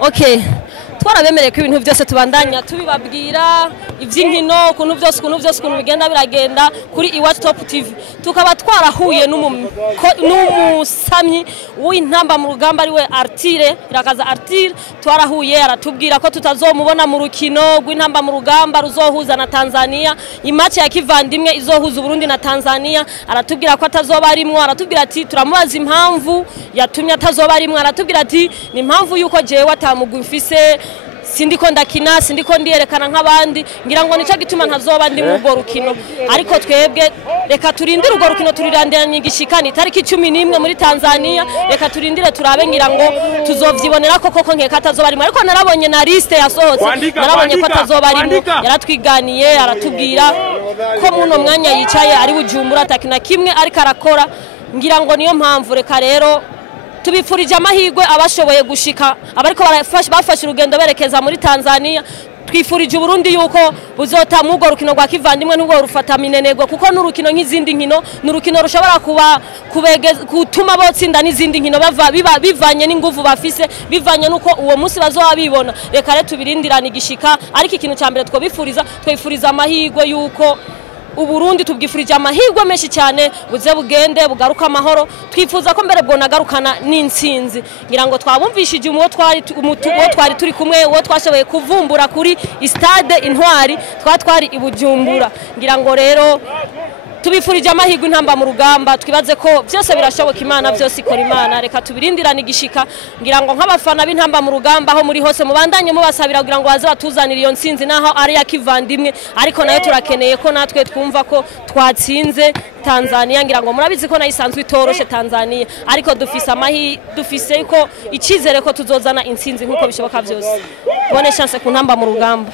Okay. Twarabemereye ko ibintu byose tubandanya tubibabwira ivy'inkino ukuntu bigenda biragenda kuri Iwacu Top TV. Tukaba twarahuye n'umusamyi w'intamba mu rugamba ari we Artire Irakaza Artire. Twarahuye aratubwira ko tutazomubona mu rukino rw'intamba mu rugamba ruzohuza na Tanzania, imatch ya kivandimwe izohuza Burundi na Tanzania. Aratubwira ko atazoba arimwo, aratubwira ati turamubaza impamvu yatumye atazoba arimwo, aratubwira ati ni impamvu yuko jewe atamugwi mfise, sindiko ndakina, sindiko ndiyerekana nk'abandi, ngira ngo nico gituma ntazoba ndi mu rukino. Ariko twebwe reka turindire urwo rukino, turirandiranye igishikani tariki 11 muri Tanzania. Reka turindire turabe, ngira ngo tuzovyibonera koko nkeka atazoba arimo. Ariko narabonye na liste yasohotse, narabonye ko atazoba arimo. Yaratwiganiye aratubwira ko muno mwanya yicaye ari Bujumbura atakina kimwe ariko arakora. Ngira ngo niyo mpamvu reka rero tubifurije amahirwe abashoboye gushika, abariko bafashe urugendo berekeza muri Tanzania. Twifurije Burundi yuko buzota mugo rukino rwa kivandimwe n'ubwo rufata minenegwe, kuko n'urukino nk'izindi nkino n'urukino rushobora kuba gutuma botsinda n'izindi nkino bivanye n'inguvu bafise, bivanye nuko uwo munsi bazoba bibona. Reka rero tubirindirana igishika, ariko ikintu cya mbere twifuriza amahirwe yuko Uburundi tubwifurije amahirwe menshi cyane buze bugende bugaruka amahoro. Twifuza ko mbere bwo nagarukana n'intsinzi. Ngira ngo twabumvishije uwo twari turi kumwe, uwo twashoboye kuvumbura kuri Stade Intwari twari i Bujumbura. Ngira ngo rero tubifurije amahirwe intamba mu rugamba, twibaze ko byose birashoboka, Imana byose ikora Imana. Reka tubirindirana igishika, ngira ngo nk'abafana b'intamba mu rugamba aho muri hose mubandanye mubasabira kugira ngo baze batuzanire iyo ntsinzi, naho ari ya kivandimwe. Ariko nayo turakeneye ko natwe twumva ko twatsinze Tanzania. Ngira ngo murabizi ko nayisanzwe itoroshe Tanzania, ariko dufise ko icizere ko tuzozana intsinzi nkuko bishoboka byose. Bone chance ku ntamba mu rugamba.